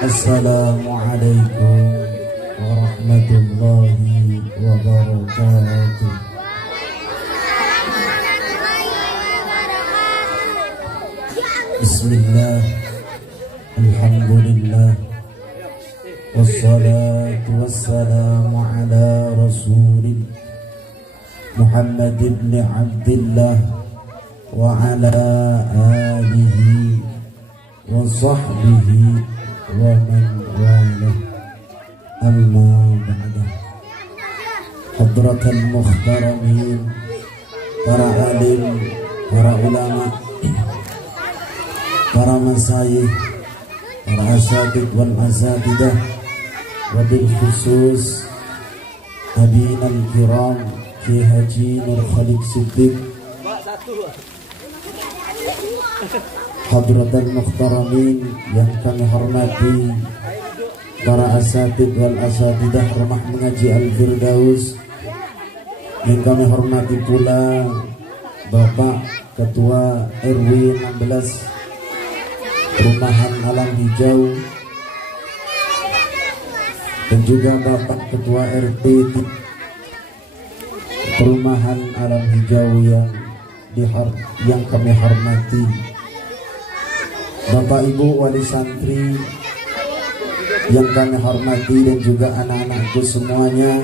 Assalamualaikum warahmatullahi wabarakatuh. Bismillah, alhamdulillah, wassalatu wassalamu ala rasulillah Muhammad ibn Abdillah wa ala alihi wa sahbihi wa man wala, amma ba'da. Hadratal mukhtaramin, para alim, para ulama, para masyayikh, para asyatid wal asatidah, wabil khusus abinal kiram Ki Haji Nur Khalid Siddiq, hadratal mukhtaramin yang kami hormati, para asatid wal asatidah Rumah Mengaji Al-Firdaus, yang kami hormati pula Bapak Ketua RW 16 Perumahan Alam Hijau, dan juga Bapak Ketua RT Perumahan Alam Hijau yang kami hormati, Bapak Ibu wali santri yang kami hormati, dan juga anak-anakku semuanya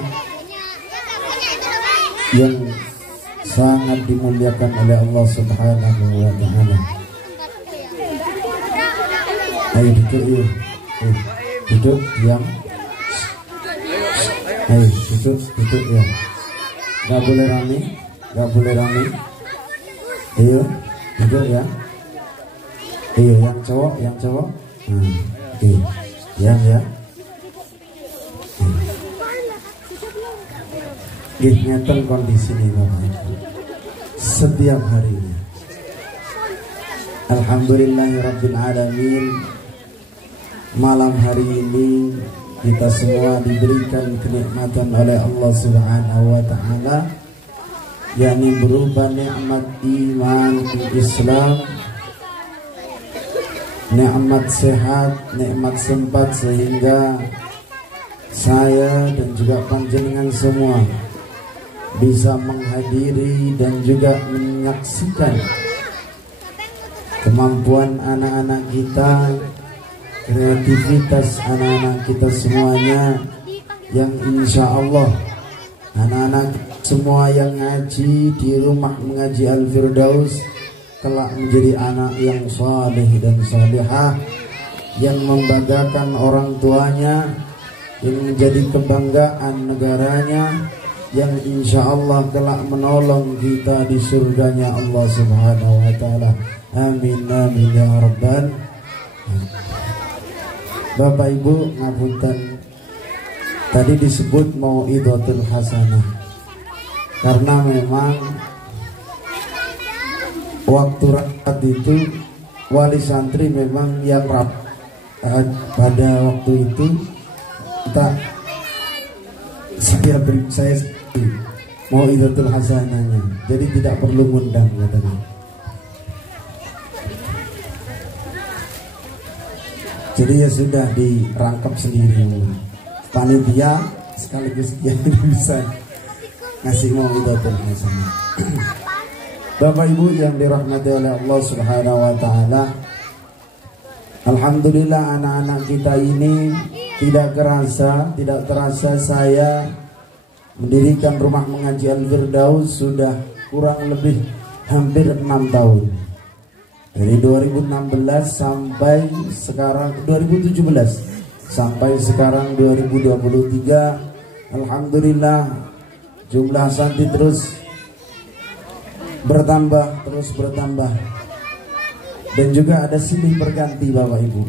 yang sangat dimuliakan oleh Allah Subhanahu wa Ta'ala. Ayo duduk yuk, duduk diam. Ayo duduk ya. Gak boleh rame, gak boleh rame. Ayo duduk ya. Ayo yang cowok. Oke, diam ya. Ngeten kondisi ini Bapak Ibu setiap harinya. Alhamdulillahirabbil alamin. Malam hari ini kita semua diberikan kenikmatan oleh Allah Subhanahu wa Ta'ala, yakni berupa nikmat iman Islam, nikmat sehat, nikmat sempat, sehingga saya dan juga panjenengan semua bisa menghadiri dan juga menyaksikan kemampuan anak-anak kita, kreativitas anak-anak kita semuanya, yang insya Allah anak-anak semua yang ngaji di Rumah Mengaji Al-Firdaus kelak menjadi anak yang saleh dan salihah, yang membanggakan orang tuanya, yang menjadi kebanggaan negaranya, yang insya Allah kelak menolong kita di surganya Allah Subhanahu wa Ta'ala. Amin amin ya rabbal. Bapak Ibu ngapunten, tadi disebut mau'izatul hasanah karena memang waktu rapat itu wali santri memang yang pada waktu itu kita saya mau'izatul hasanahnya, jadi tidak perlu ngundang katanya. Jadi ya sudah dirangkap sendiri panitia sekaligus dia bisa ngasih mau'izatul hasanah. Bapak Ibu yang dirahmati oleh Allah Subhanahu wa Ta'ala, alhamdulillah anak-anak kita ini tidak terasa saya mendirikan Rumah Mengaji Al-Firdaus sudah kurang lebih hampir 6 tahun. Dari 2016 sampai sekarang 2017 sampai sekarang 2023, alhamdulillah jumlah santri terus bertambah, dan juga ada silih berganti Bapak Ibu,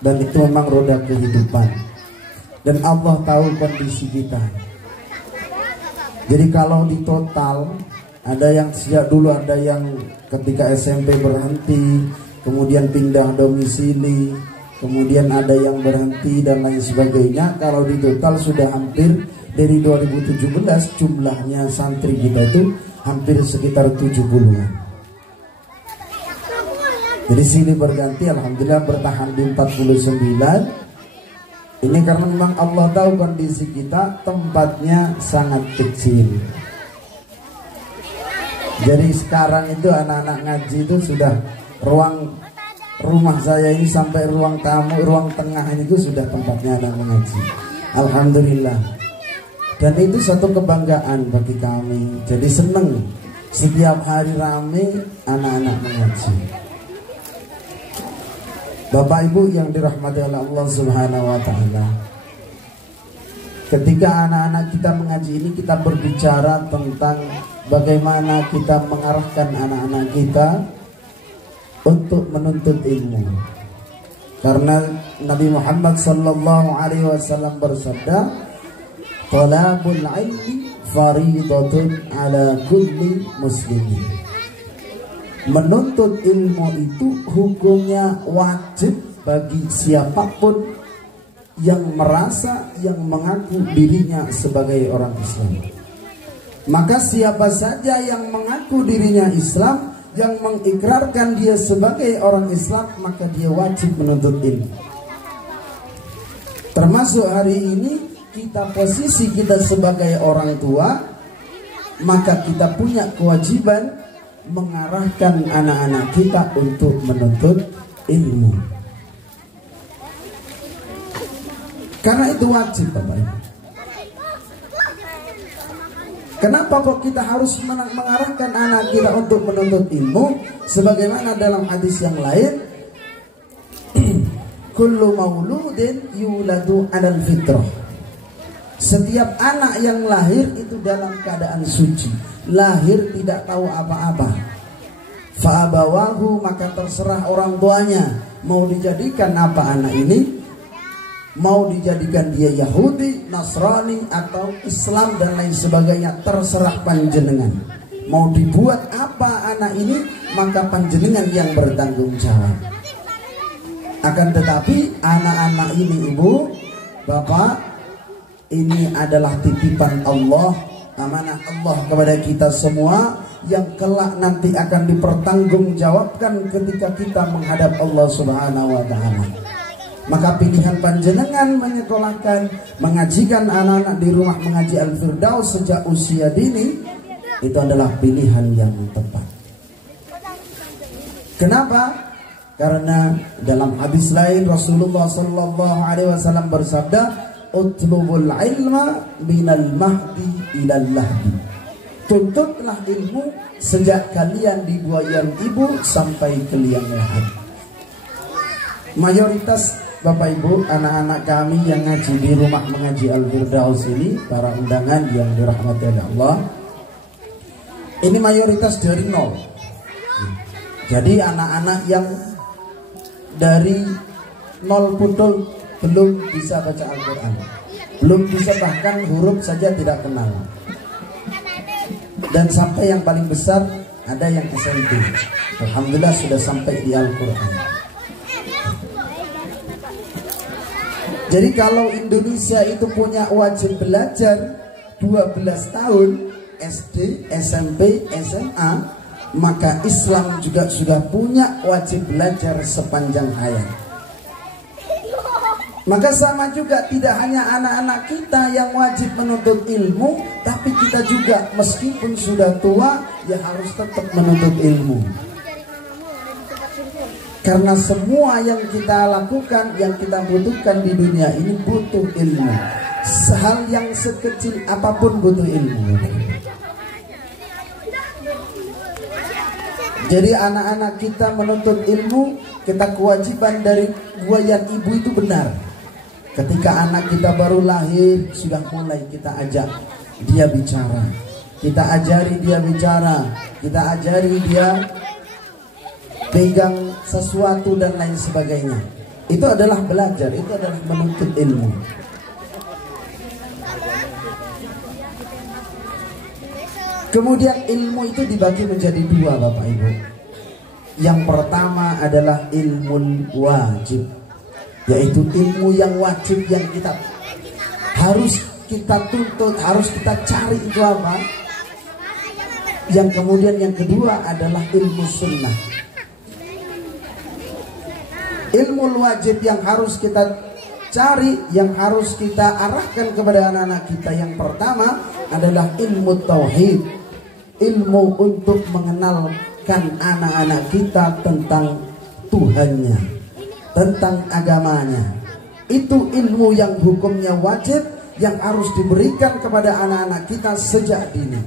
dan itu memang roda kehidupan, dan Allah tahu kondisi kita. Jadi kalau di total ada yang sejak dulu, ada yang ketika SMP berhenti, kemudian pindah domisili, kemudian ada yang berhenti dan lain sebagainya. Kalau di total sudah hampir dari 2017 jumlahnya santri kita itu hampir sekitar 70-an. Jadi sini berganti, alhamdulillah bertahan di 49, Ini karena memang Allah tahu kondisi kita, tempatnya sangat kecil. Jadi sekarang itu anak-anak ngaji itu sudah ruang rumah saya ini sampai ruang tamu, ruang tengah ini itu sudah tempatnya anak mengaji. Alhamdulillah. Dan itu satu kebanggaan bagi kami. Jadi seneng setiap hari rame anak-anak mengaji. Bapak Ibu yang dirahmati oleh Allah Subhanahu wa taala. Ketika anak-anak kita mengaji ini, kita berbicara tentang bagaimana kita mengarahkan anak-anak kita untuk menuntut ilmu. Karena Nabi Muhammad sallallahu alaihi wasallam bersabda, "Talabul ilmi fariidatun ala kulli muslimin." Menuntut ilmu itu hukumnya wajib bagi siapapun yang merasa, yang mengaku dirinya sebagai orang Islam. Maka siapa saja yang mengaku dirinya Islam, yang mengikrarkan dia sebagai orang Islam, maka dia wajib menuntut ilmu. Termasuk hari ini posisi kita sebagai orang tua, maka kita punya kewajiban mengarahkan anak-anak kita untuk menuntut ilmu. Karena itu wajib, Bapak Ibu. Kenapa kok kita harus mengarahkan anak kita untuk menuntut ilmu? Sebagaimana dalam hadis yang lain, kullu mauludin yuladu 'alal fitrah. Setiap anak yang lahir itu dalam keadaan suci, lahir tidak tahu apa-apa. Fa'abawahu, maka terserah orang tuanya mau dijadikan apa anak ini, mau dijadikan dia Yahudi, Nasrani atau Islam dan lain sebagainya, terserah panjenengan. Mau dibuat apa anak ini, maka panjenengan yang bertanggung jawab. Akan tetapi anak-anak ini, Ibu, Bapak, ini adalah titipan Allah, amanah Allah kepada kita semua, yang kelak nanti akan dipertanggungjawabkan ketika kita menghadap Allah Subhanahu wa taala. Maka pilihan panjenengan menyekolahkan, mengajikan anak-anak di rumah mengaji Al-Firdaus sejak usia dini, itu adalah pilihan yang tepat. Kenapa? Karena dalam hadis lain Rasulullah sallallahu alaihi wasallam bersabda, "Utlubul ilma minal mahdi ilal lahdi." Tuntutlah ilmu sejak kalian di buayan ibu sampai ke liang lahat. Mayoritas Bapak Ibu, anak-anak kami yang ngaji di rumah mengaji Al-Firdaus ini, para undangan yang dirahmati oleh Allah, ini mayoritas dari nol. Jadi anak-anak yang dari nol putul belum bisa baca Al-Quran, belum bisa bahkan huruf saja tidak kenal. Dan sampai yang paling besar ada yang SMP, alhamdulillah sudah sampai di Al-Quran. Jadi kalau Indonesia itu punya wajib belajar 12 tahun SD, SMP, SMA, maka Islam juga sudah punya wajib belajar sepanjang hayat. Maka sama juga, tidak hanya anak-anak kita yang wajib menuntut ilmu, tapi kita juga meskipun sudah tua ya harus tetap menuntut ilmu. Karena semua yang kita lakukan, yang kita butuhkan di dunia ini butuh ilmu. Hal yang sekecil apapun butuh ilmu. Jadi anak-anak kita menuntut ilmu, kita kewajiban dari buayan ibu itu benar. Ketika anak kita baru lahir, sudah mulai kita ajak dia bicara, kita ajari dia bicara, kita ajari dia pegang sesuatu dan lain sebagainya. Itu adalah belajar, itu adalah menuntut ilmu. Kemudian ilmu itu dibagi menjadi dua, Bapak Ibu. Yang pertama adalah ilmu wajib, yaitu ilmu yang wajib yang kita harus kita tuntut, harus kita cari, itu apa? Yang kemudian yang kedua adalah ilmu sunnah. Ilmu wajib yang harus kita cari, yang harus kita arahkan kepada anak-anak kita, yang pertama adalah ilmu tauhid, ilmu untuk mengenalkan anak-anak kita tentang Tuhannya, tentang agamanya. Itu ilmu yang hukumnya wajib, yang harus diberikan kepada anak-anak kita sejak dini.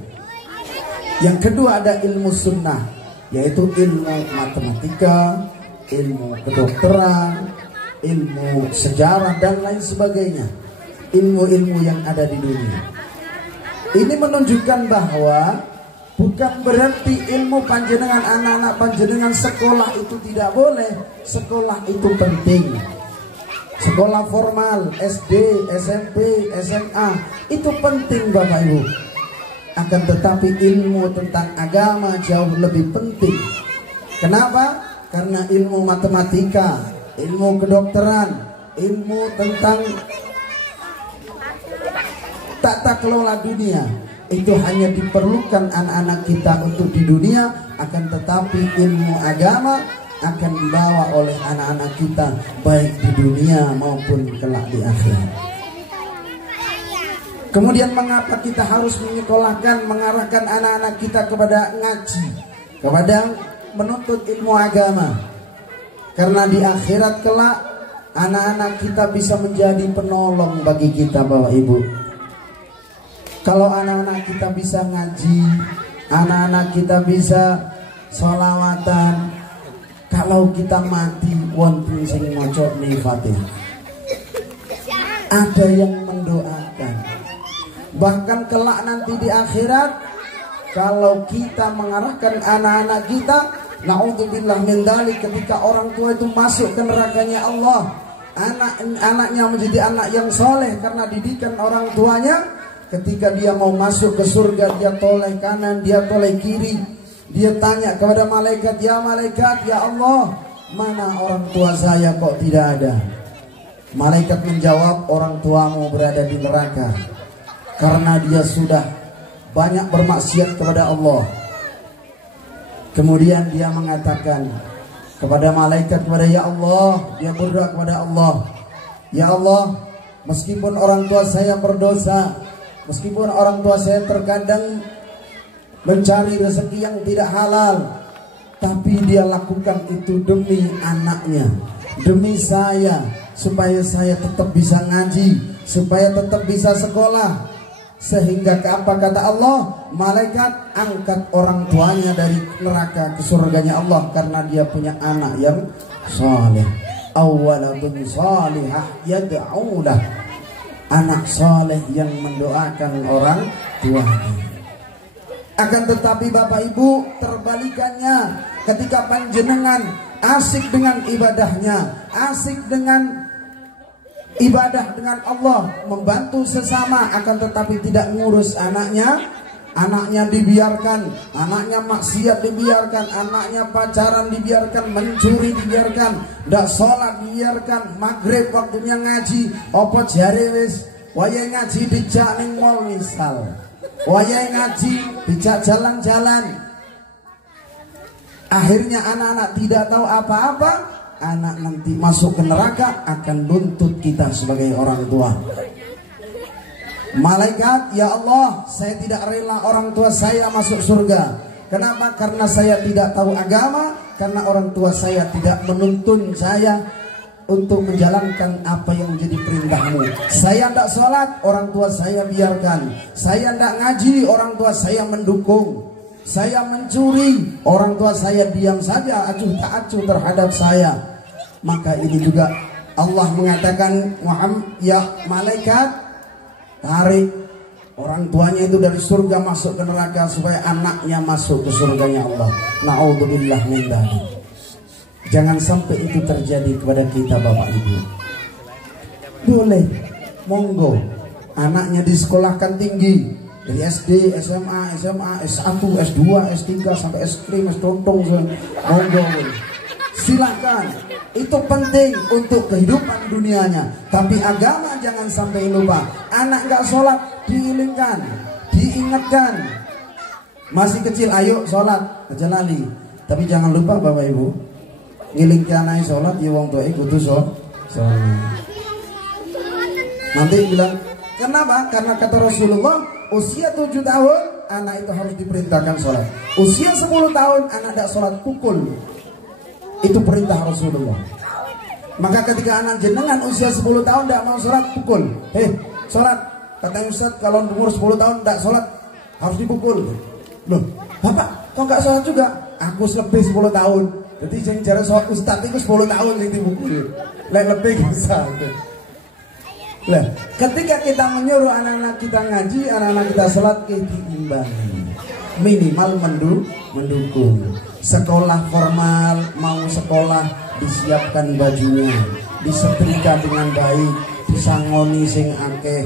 Yang kedua ada ilmu sunnah, yaitu ilmu matematika, ilmu kedokteran, ilmu sejarah dan lain sebagainya. Ilmu-ilmu yang ada di dunia. Ini menunjukkan bahwa bukan berarti ilmu panjenengan, anak-anak panjenengan sekolah itu tidak boleh. Sekolah itu penting. Sekolah formal, SD, SMP, SMA itu penting Bapak Ibu. Akan tetapi ilmu tentang agama jauh lebih penting. Kenapa? Karena ilmu matematika, ilmu kedokteran, ilmu tentang tata kelola dunia, itu hanya diperlukan anak-anak kita untuk di dunia. Akan tetapi ilmu agama akan dibawa oleh anak-anak kita baik di dunia maupun kelak di akhirat. Kemudian mengapa kita harus menyekolahkan, mengarahkan anak-anak kita kepada ngaji, kepada menuntut ilmu agama? Karena di akhirat kelak anak-anak kita bisa menjadi penolong bagi kita Bapak Ibu. Kalau anak-anak kita bisa ngaji, anak-anak kita bisa sholawatan, kalau kita mati wonten sing maca Fatihah, ada yang mendoakan. Bahkan kelak nanti di akhirat, kalau kita mengarahkan anak-anak kita, naudzubillah min dzalik, ketika orang tua itu masuk ke nerakanya Allah, anak-anaknya menjadi anak yang soleh karena didikan orang tuanya. Ketika dia mau masuk ke surga, dia toleh kanan, dia toleh kiri, dia tanya kepada malaikat, ya malaikat, ya Allah, mana orang tua saya kok tidak ada? Malaikat menjawab, orang tuamu berada di neraka karena dia sudah banyak bermaksiat kepada Allah. Kemudian dia mengatakan kepada malaikat, kepada ya Allah, dia berdoa kepada Allah, ya Allah, meskipun orang tua saya berdosa, meskipun orang tua saya terkadang mencari rezeki yang tidak halal, tapi dia lakukan itu demi anaknya, demi saya, supaya saya tetap bisa ngaji, supaya tetap bisa sekolah. Sehingga apa kata Allah? Malaikat angkat orang tuanya dari neraka ke surganya Allah karena dia punya anak yang saleh. Awalatun salihah yad'ulah, anak saleh yang mendoakan orang tuanya. Akan tetapi Bapak Ibu, terbalikannya, ketika panjenengan asik dengan ibadahnya, asik dengan ibadah dengan Allah, membantu sesama, akan tetapi tidak ngurus anaknya, anaknya dibiarkan, anaknya maksiat dibiarkan, anaknya pacaran dibiarkan, mencuri dibiarkan, ndak sholat dibiarkan, maghrib waktunya ngaji, opo jare wis wayahe ngaji dijak ning mall misal, wayahe ngaji dijak jalan-jalan. Akhirnya anak-anak tidak tahu apa-apa, anak nanti masuk ke neraka akan nuntut kita sebagai orang tua. Malaikat, ya Allah, saya tidak rela orang tua saya masuk surga. Kenapa? Karena saya tidak tahu agama, karena orang tua saya tidak menuntun saya untuk menjalankan apa yang menjadi perintahmu. Saya tidak sholat, orang tua saya biarkan. Saya tidak ngaji, orang tua saya mendukung. Saya mencuri, orang tua saya diam saja, acuh tak acuh terhadap saya. Maka ini juga Allah mengatakan, Muhammad, ya malaikat, tarik orang tuanya itu dari surga masuk ke neraka supaya anaknya masuk ke surganya Allah. Na'udzubillah min dzalik. Jangan sampai itu terjadi kepada kita Bapak Ibu. Boleh, monggo, anaknya disekolahkan tinggi, dari SD, SMA, S1, S2, S3 sampai es krim, es tontong, monggo, silahkan. Itu penting untuk kehidupan dunianya. Tapi agama jangan sampai lupa. Anak nggak sholat, diingatkan, diingatkan. Masih kecil, ayo sholat, aja lali. Tapi jangan lupa Bapak Ibu, ngiling ke anak sholat, ya wong tuwa kudu sholat. Nanti bilang, kenapa? Karena kata Rasulullah, usia 7 tahun anak itu harus diperintahkan sholat. Usia 10 tahun anak tidak sholat, pukul. Itu perintah Rasulullah. Maka ketika anak jenengan usia 10 tahun tidak mau sholat, pukul. Sholat. Kata Ustaz, kalau umur 10 tahun tidak sholat harus dipukul. Loh, Bapak kok nggak sholat juga? Aku lebih 10 tahun. Jadi yang jarak sholat Ustaz itu 10 tahun yang dipukul. Lebih bisa. Nah, ketika kita menyuruh anak-anak kita ngaji, anak-anak kita sholat, diimbangi. Minimal mendukung. Sekolah formal, mau sekolah, disiapkan bajunya, disetrika dengan baik, disangoni sing akeh,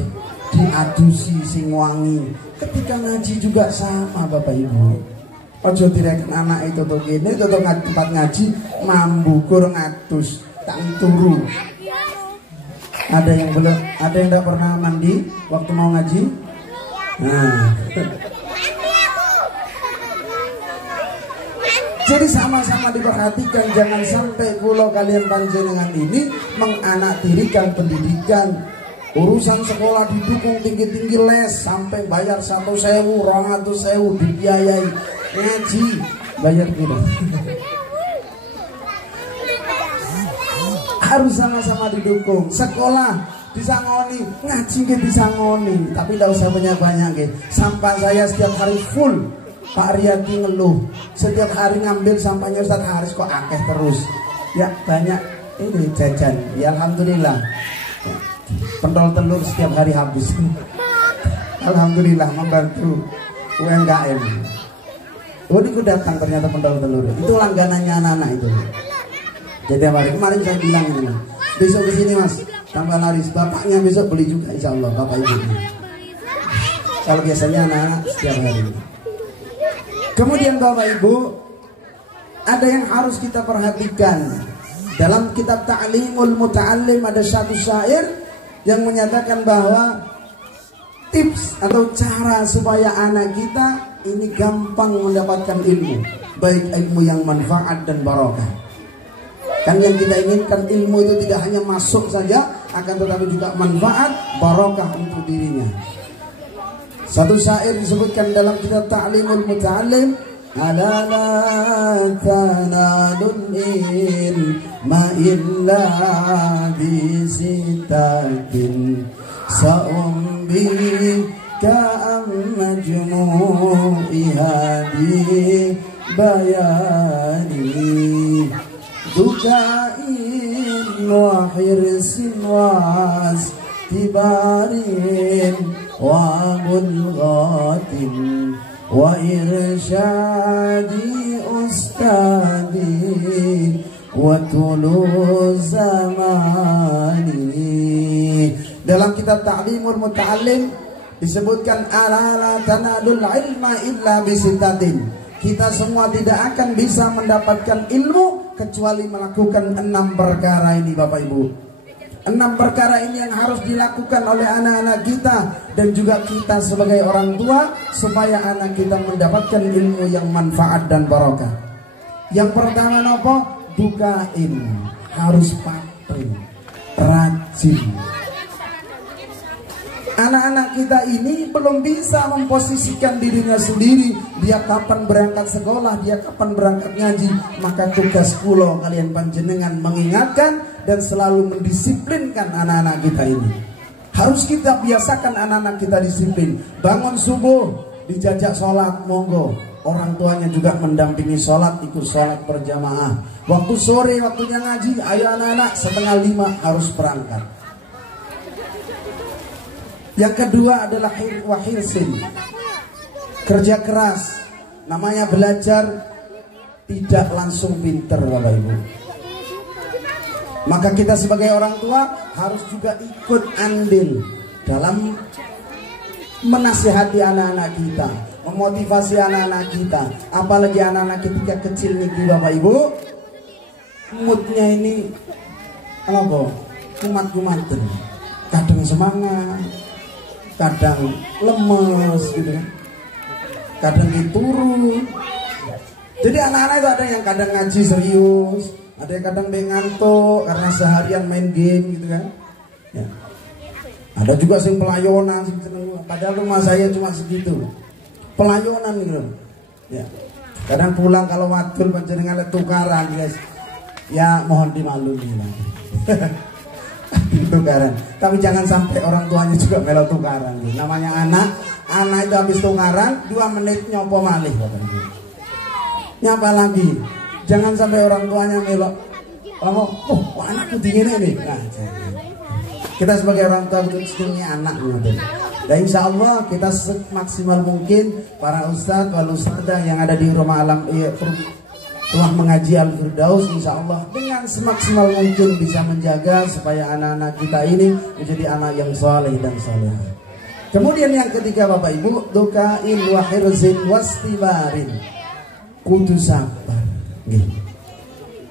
diadusi sing wangi. Ketika ngaji juga sama Bapak Ibu. Ojo direken anak itu tuh gini, itu tuh tempat ngaji, mambu kurang atus, tak turu. Ada yang belum, ada yang tidak pernah mandi waktu mau ngaji? Nah. Jadi sama-sama diperhatikan, jangan sampai pulau kalian panjenengan ini menganaktirikan pendidikan. Urusan sekolah didukung tinggi-tinggi les sampai bayar 1.000, 200.000 dibiayai. Ngaji bayar tidak. Harus sama-sama didukung. Sekolah disangoni, ngaji ke disangoni, tapi tidak usah banyak-banyak. Sampah saya setiap hari full. Pak Riyadi ngeluh, setiap hari ngambil sampahnya Ustaz Haris kok akeh terus. Ya banyak ini jajan. Ya alhamdulillah. Pentol telur setiap hari habis. Alhamdulillah membantu UMKM. Oh, ini datang ternyata pentol telur. Itu langganannya anak-anak itu. Jadi kemarin saya bilang ini, besok ke sini Mas, tambah laris. Bapaknya besok beli juga insya Allah, bapak ibu. Kalau biasanya anak-anak setiap hari. Kemudian Bapak Ibu, ada yang harus kita perhatikan. Dalam kitab Ta'limul Muta'allim ada satu syair yang menyatakan bahwa tips atau cara supaya anak kita ini gampang mendapatkan ilmu, baik ilmu yang manfaat dan barokah. Kan yang kita inginkan ilmu itu tidak hanya masuk saja, akan tetapi juga manfaat, barokah untuk dirinya. Satu syair disebutkan dalam kitab Ta'limul Muta'allim, ala la tanalul ilma illa bisitatin sa'umbi ka'am majmu'iha di bayani dukain wa hirsin was tibarin wa bulghatin wa irsyadi ustadi wa tulu zamani. Dalam kitab Ta'limul Muta'allim disebutkan ala la tanadul ilma illa bisitatin. Kita semua tidak akan bisa mendapatkan ilmu kecuali melakukan 6 perkara ini Bapak Ibu. 6 perkara ini yang harus dilakukan oleh anak-anak kita dan juga kita sebagai orang tua supaya anak kita mendapatkan ilmu yang manfaat dan barokah. Yang pertama nopo? Dukain, harus patuh, rajin. Anak-anak kita ini belum bisa memposisikan dirinya sendiri. Dia kapan berangkat sekolah, dia kapan berangkat ngaji. Maka tugas kula kalian panjenengan mengingatkan dan selalu mendisiplinkan anak-anak kita ini. Harus kita biasakan anak-anak kita disiplin. Bangun subuh dijajak sholat, monggo. Orang tuanya juga mendampingi sholat, ikut sholat berjamaah. Waktu sore waktunya ngaji, ayo anak-anak 4:30 harus berangkat. Yang kedua adalah wahirsin, kerja keras. Namanya belajar tidak langsung pinter Bapak Ibu. Maka kita sebagai orang tua harus juga ikut andil dalam menasihati anak-anak kita, memotivasi anak-anak kita. Apalagi anak-anak ketika kecil nih Bapak Ibu, moodnya ini apa? Kumat-kumatan. Kadang semangat, kadang lemes gitu kan, kadang turun. Jadi anak-anak itu ada yang kadang ngaji serius, ada yang kadang ngantuk karena seharian main game gitu kan ya. Ada juga sing pelayonan, padahal rumah saya cuma segitu. Pelayonan gitu. Ya. Kadang pulang kalau wadul panjenengan tukaran, guys. Ya mohon dimaklumi lah. Tukaran. Tapi jangan sampai orang tuanya juga melo tukaran. Namanya anak itu habis tukaran 2 menit nyopo malih. Nyapa lagi. Jangan sampai orang tuanya melo. Oh anakku dingin ini. Nah, kita sebagai orang tua betul-betulnya anak. Dan insya Allah kita semaksimal mungkin para ustadz wal ustadzah yang ada di rumah alam rumah mengaji Al-Firdaus, insya Allah dengan semaksimal mungkin bisa menjaga supaya anak-anak kita ini menjadi anak yang saleh dan saleh. Kemudian yang ketiga Bapak Ibu, dukain wa hirzin wastibarin, kudu sabar.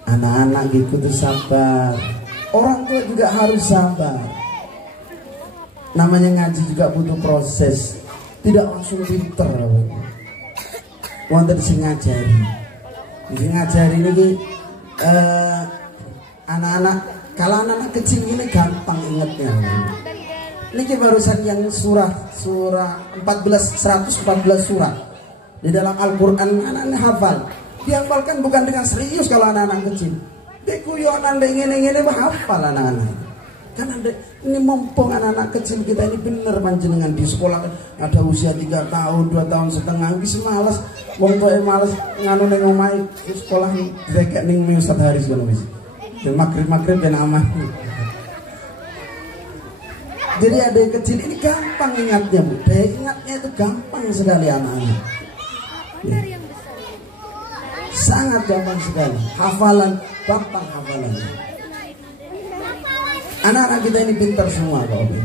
Anak-anak kudu sabar, orang tua juga harus sabar. Namanya ngaji juga butuh proses, tidak langsung pinter. Wonten sing ngajari, ini anak-anak, kalau anak-anak kecil ini gampang ingatnya. Ini barusan yang surah 114 surah di dalam Al-Quran, anak-anak hafal. Dihafalkan bukan dengan serius kalau anak-anak kecil. Dekuyonan ini hafal anak-anak. Karena ini mumpung anak-anak kecil kita ini bener panjenengan di sekolah ada usia 3 tahun, 2 tahun setengah, bisa malas, wong tua malas nganu neng omai sekolah direk ning Ustaz Haris ngono wis. Dan maghrib ben aman. Jadi adik kecil ini gampang ingatnya Bu. Daya ingatnya itu gampang sekali anak-anak. Ya. Sangat gampang sekali. Hafalan gampang hafalannya. Anak-anak kita ini pintar semua Pak Obi.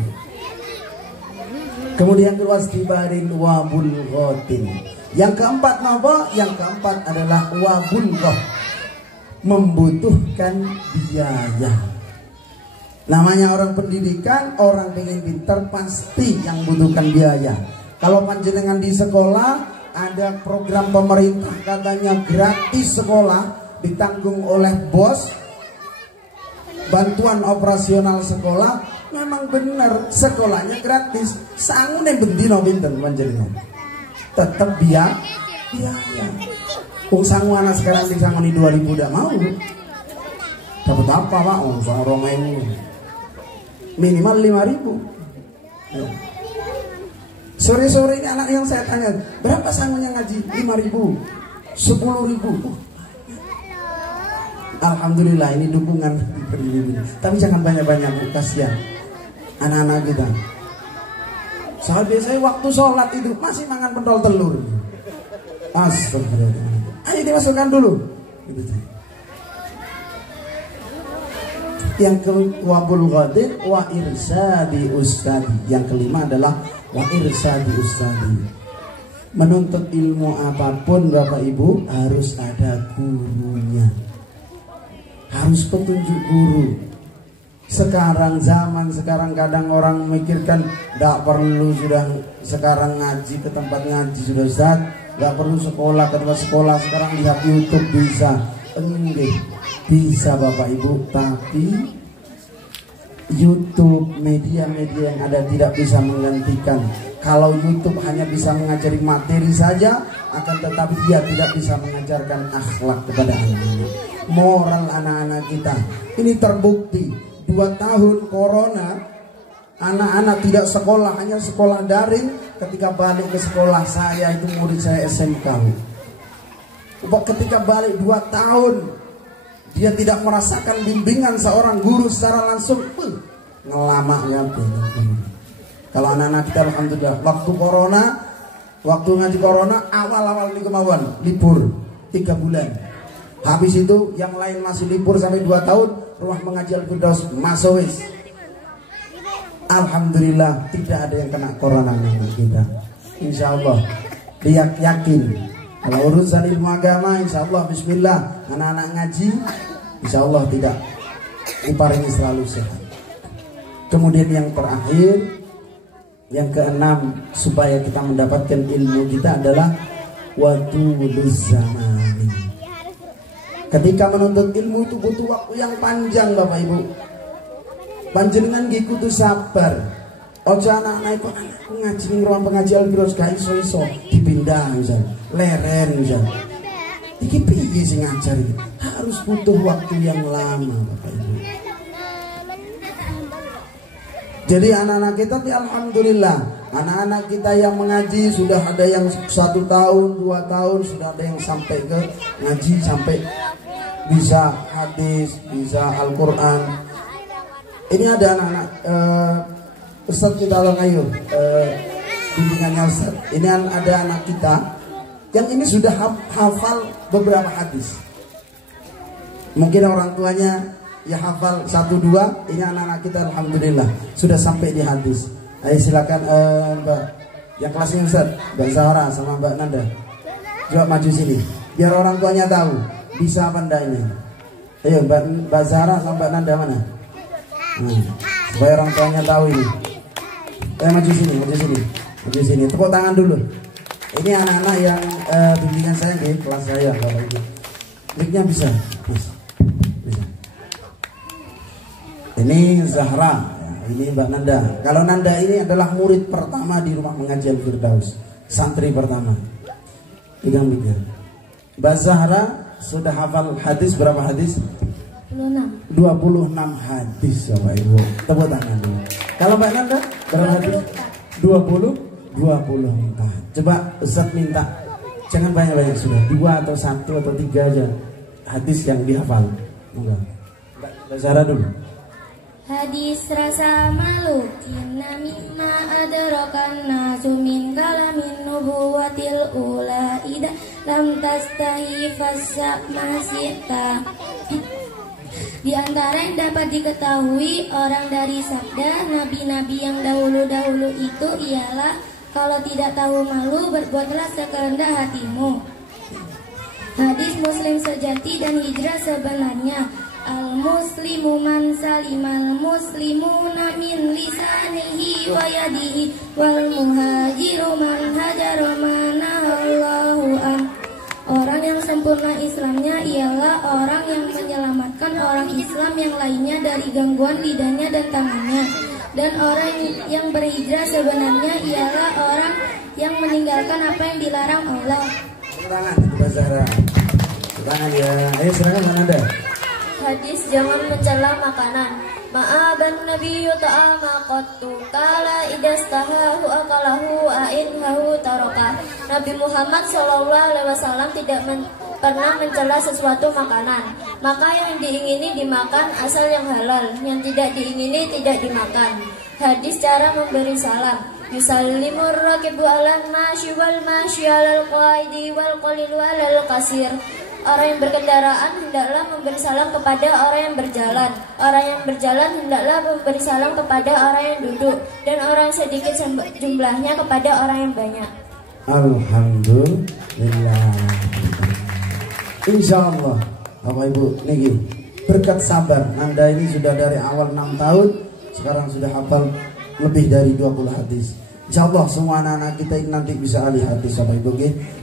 Kemudian keluar dibarin wabul ghotin. Yang keempat apa? Yang keempat adalah wabul ghoh, membutuhkan biaya. Namanya orang pendidikan, orang pengen pintar pasti yang membutuhkan biaya. Kalau panjenengan di sekolah ada program pemerintah katanya gratis sekolah, ditanggung oleh bos, bantuan operasional sekolah, memang benar sekolahnya gratis. Sangune bendino pinten panjenengan. Tetap biaya. Sangu anak sekarang disangoni 2000 udah mau. Dapat apa Pak? Orang ini minimal 5000. Ya. Sore-sore ini anak yang saya tanya, berapa sangunya ngaji? 5000, 10.000. Alhamdulillah ini dukungan. Tapi jangan banyak-banyak, kasihan anak-anak kita. Soal biasanya waktu sholat itu masih makan pentol telur. Astagfirullah. Ayo dimasukkan dulu. Yang wabul ghadir wa irsadi ustadi. Yang kelima adalah wa irsadi ustadi. Menuntut ilmu apapun Bapak Ibu harus ada gurunya. Harus petunjuk guru. Sekarang zaman sekarang kadang orang memikirkan tidak perlu sudah sekarang ngaji ke tempat ngaji sudah Ustaz, tidak perlu sekolah ke tempat sekolah, sekarang lihat YouTube bisa. Enggak bisa Bapak Ibu, tapi YouTube media-media yang ada tidak bisa menggantikan. Kalau YouTube hanya bisa mengajari materi saja, akan tetapi dia tidak bisa mengajarkan akhlak kepada anak-anak, moral anak-anak kita. Ini terbukti 2 tahun corona, anak-anak tidak sekolah, hanya sekolah daring. Ketika balik ke sekolah, saya itu murid saya SMK. Ketika balik 2 tahun, dia tidak merasakan bimbingan seorang guru secara langsung. Ngelama ngerti. Kalau anak-anak kita alhamdulillah, waktu corona, waktu ngaji corona, awal-awal ini kemauan libur 3 bulan. Habis itu yang lain masih libur sampai 2 tahun, rumah mengaji Al-Firdaus masuk wis. Alhamdulillah tidak ada yang kena corona dengan kita. Insya Allah, yakin. Kalau urusan ilmu agama, insya Allah bismillah, anak-anak ngaji, insya Allah tidak diparingi selalu sehat. Kemudian yang terakhir, yang keenam, supaya kita mendapatkan ilmu kita adalah waduluz zamani. Ketika menuntut ilmu itu butuh waktu yang panjang Bapak Ibu. Panjenengan kudu sabar. Ojo anak-anak kok anakku ngaji ning ruang pengajian terus gak iso-iso dipindah misal, leren misal. Iki piye sing ngajar iki? Harus butuh waktu yang lama Bapak Ibu. Jadi anak-anak kita alhamdulillah, anak-anak kita yang mengaji sudah ada yang 1 tahun, 2 tahun, sudah ada yang sampai ke ngaji sampai bisa hadis, bisa Al-Quran. Ini ada anak-anak Ustadz kita tolong ayo bimbingannya Ustadz. Ini ada anak kita yang ini sudah hafal beberapa hadis. Mungkin orang tuanya ya hafal 1-2. Ini anak-anak kita alhamdulillah sudah sampai di hadis. Ayo silakan Mbak yang kelasnya Ustadz, Mbak Zahra sama Mbak Nanda. Coba maju sini biar orang tuanya tahu bisa apa enggak ini. Ayo Mbak Zahra sama Mbak Nanda mana? Supaya orang tuanya tahu ini. Maju sini. Tepuk tangan dulu. Ini anak-anak yang bimbingan saya di kelas saya, Bapak Ibu. Mic-nya bisa, Mas. Bisa. Ini Zahra, ya, ini Mbak Nanda. Kalau Nanda ini adalah murid pertama di rumah mengaji Al-Firdaus, santri pertama. Pegang mic-nya. Mbak Zahra sudah hafal hadis berapa hadis? 26 hadis Bapak Ibu. Tepuk tangan dulu. Kalau Mbak Nanda berapa hadis? 24. Coba Ustaz minta jangan banyak-banyak, sudah 2 atau 1 atau 3 aja hadis yang dihafal. Enggak. Mbak Zahra dulu. Hadis rasa malu inna mimma adrakan nasu min kalamin nubuwatil ula ida lam tastahi fasa masita. Di antara yang dapat diketahui orang dari sabda nabi-nabi yang dahulu-dahulu itu ialah kalau tidak tahu malu berbuatlah sekerendah hatimu. Hadis Muslim sejati dan hijrah sebenarnya. Al-muslimu man salimal muslimuna min lisanihi wa yadihi wal muhajiru man hajara manahallahu an. Orang yang sempurna Islamnya ialah orang yang menyelamatkan orang Islam yang lainnya dari gangguan lidahnya dan tangannya. Dan orang yang berhijrah sebenarnya ialah orang yang meninggalkan apa yang dilarang Allah. Tangan Mbak Zahra. Tangan ya. Ayo silakan Mbak Nanda. Hadis jangan mencela makanan. Ma'aban nabiyyu ta'ama qattu kala idastahahu akalahu a'inhahu taroka. Nabi Muhammad SAW tidak pernah mencela sesuatu makanan. Maka yang diingini dimakan asal yang halal, yang tidak diingini tidak dimakan. Hadis cara memberi salam. Yusallimur rakibu alal masyi wal masyi alal qaidi wal qalilu alal kasir. Orang yang berkendaraan hendaklah memberi salam kepada orang yang berjalan. Orang yang berjalan hendaklah memberi salam kepada orang yang duduk. Dan orang yang sedikit jumlahnya kepada orang yang banyak. Alhamdulillah. Insya Allah Bapak Ibu niki berkat sabar Anda ini sudah dari awal 6 tahun sekarang sudah hafal lebih dari 20 hadis. Insya Allah semua anak-anak kita ini nanti bisa ahli hadis Bapak Ibu.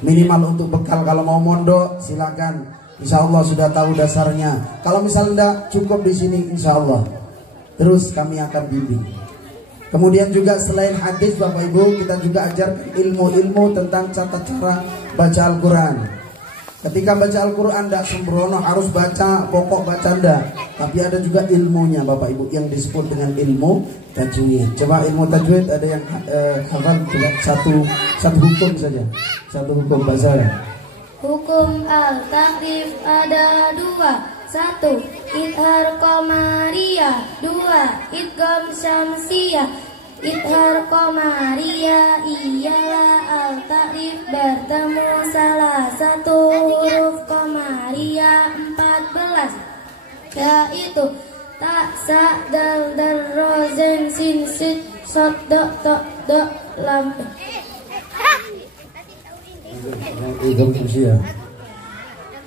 Minimal untuk bekal kalau mau mondok silakan. Insya Allah sudah tahu dasarnya. Kalau misalnya tidak cukup di sini insya Allah terus kami akan bimbing. Kemudian juga selain hadis Bapak Ibu kita juga ajarkan ilmu-ilmu tentang tata cara baca Al-Quran. Ketika baca Al-Quran tidak sembrono harus baca pokok bacanda, tapi ada juga ilmunya Bapak Ibu yang disebut dengan ilmu tajwid. Coba ilmu tajwid ada yang hafal coba satu hukum saja, satu hukum bahasa. Hukum al-takrif ada 2. 1. Idhar qamariyah. 2. Idgham syamsiyah. Idhar qamariyah ialah al-takrif bertemu salah satu huruf qamariyah 14, yaitu ta, sa, dal, dar, ro, zen, sin, sit, sod, do, to, do, lam.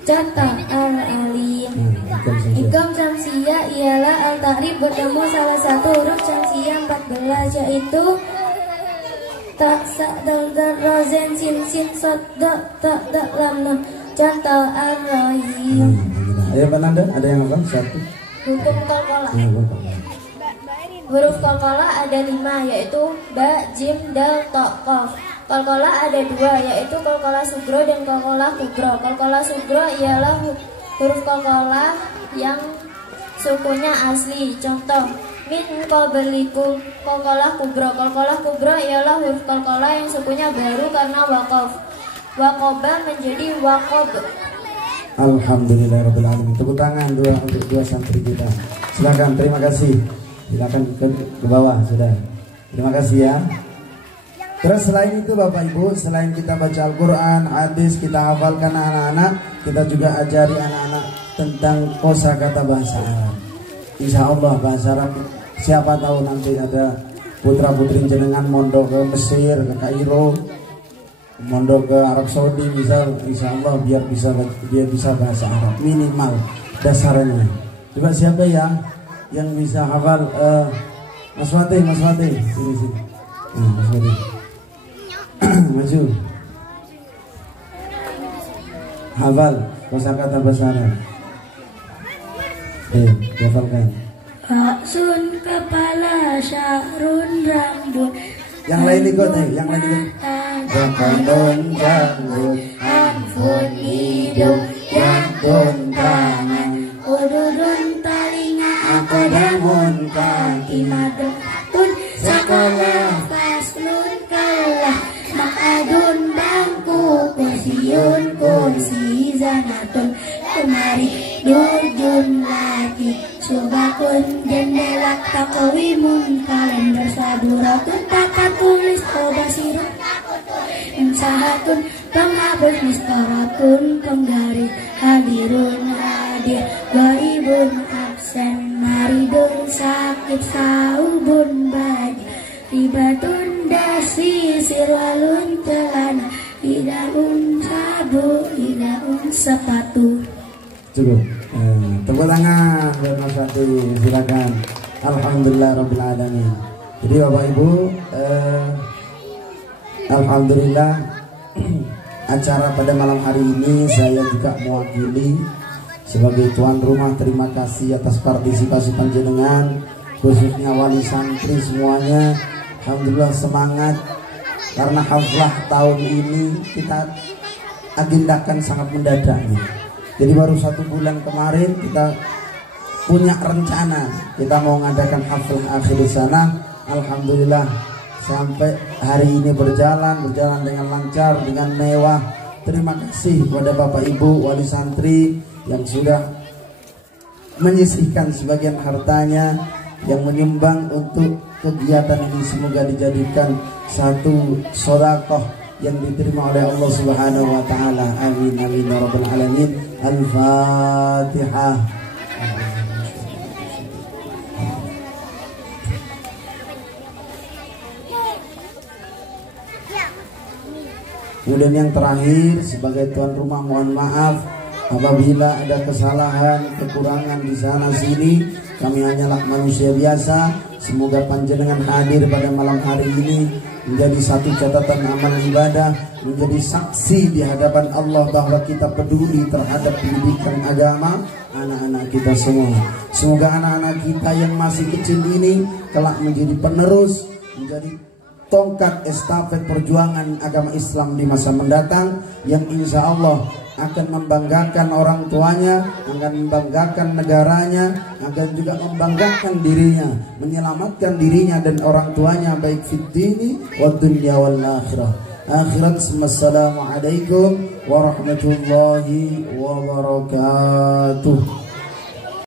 Contoh al-alim. Idgham syamsiyah ialah al-takrif bertemu salah satu huruf syamsiyah 14, yaitu ta, sa, dal, dar, ro, zen, sin, sit, sod, do, to, do, lam. Contoh al-rahim. Ayo Pak Nanda, ada yang apa? 1. Hukum qalqalah. Huruf qalqalah ada 5, yaitu ba, jim, dal, ta, qaf. Qalqalah ada 2, yaitu qalqalah sugro dan qalqalah kubro. Qalqalah sugro ialah huruf qalqalah yang sukunya asli. Contoh, min qablikum. Qalqalah kubro. Qalqalah kubro ialah huruf qalqalah yang sukunya baru karena waqaf. Waqoba menjadi waqob. Alhamdulillahirrahmanirrahim. Tepuk tangan untuk dua santri kita. Silakan, terima kasih. Silakan ke bawah sudah. Terima kasih ya. Terus selain itu Bapak Ibu, selain kita baca Al-Quran, hadis, kita hafalkan anak-anak, kita juga ajari anak-anak tentang kosakata bahasa Arab. Insya Allah bahasa Arab, siapa tahu nanti ada putra-putri jenengan mondok ke Mesir, ke Kairo, mondok ke Arab Saudi misal, insya Allah biar bisa bahasa Arab minimal dasarnya. Coba siapa ya yang bisa hafal? Mas Fatih, sini. Mas Fatih. Maju. Hafal kosakata bahasa Arab. Hafalkan. Sun kepala, syarun rambut. Yang lain ikut yang lain ikut. Jangkandun janggut, anfun hidung, jangkun tangan, ududun talinga, akodamun kaki, madun sekolah, faslun kelah, makadun bangku, kursi zanatun, kemari durjun lagi, subakun jendela, takowimun kalender, saburatun taka tulis, obasirun sahatun penghapus, mistoratun penggaris, hadirun hadir, gaibun absen, maridun sakit, saubun bagi, ribatun dasi, sirwalun celana, hidaun sabu, hidaun sepatu. Cukup. Tepuk tangan buat Mas Fatih, silakan. Alhamdulillahirrahmanirrahim. Jadi Bapak Ibu, alhamdulillah acara pada malam hari ini saya juga mewakili sebagai tuan rumah. Terima kasih atas partisipasi panjenengan, khususnya wali santri semuanya. Alhamdulillah semangat karena haflah tahun ini kita agendakan sangat mendadak nih. Jadi baru 1 bulan kemarin kita punya rencana kita mau mengadakan haflah akhir di sana. Alhamdulillah sampai hari ini berjalan dengan lancar, dengan mewah. Terima kasih kepada Bapak Ibu wali santri yang sudah menyisihkan sebagian hartanya yang menyumbang untuk kegiatan ini. Semoga dijadikan satu sedekah yang diterima oleh Allah Subhanahu wa taala. Amin amin ya rabbal alamin. Al-Fatihah. Kemudian yang terakhir sebagai tuan rumah mohon maaf apabila ada kesalahan, kekurangan di sana sini. Kami hanyalah manusia biasa. Semoga panjenengan hadir pada malam hari ini menjadi satu catatan amal ibadah, menjadi saksi di hadapan Allah bahwa kita peduli terhadap pendidikan agama anak-anak kita semua. Semoga anak-anak kita yang masih kecil ini kelak menjadi penerus, menjadi tongkat estafet perjuangan agama Islam di masa mendatang, yang insya Allah akan membanggakan orang tuanya, akan membanggakan negaranya, akan juga membanggakan dirinya, menyelamatkan dirinya dan orang tuanya baik fid dini wa dunya wal akhirah. Akhirat, assalamualaikum warahmatullahi wabarakatuh.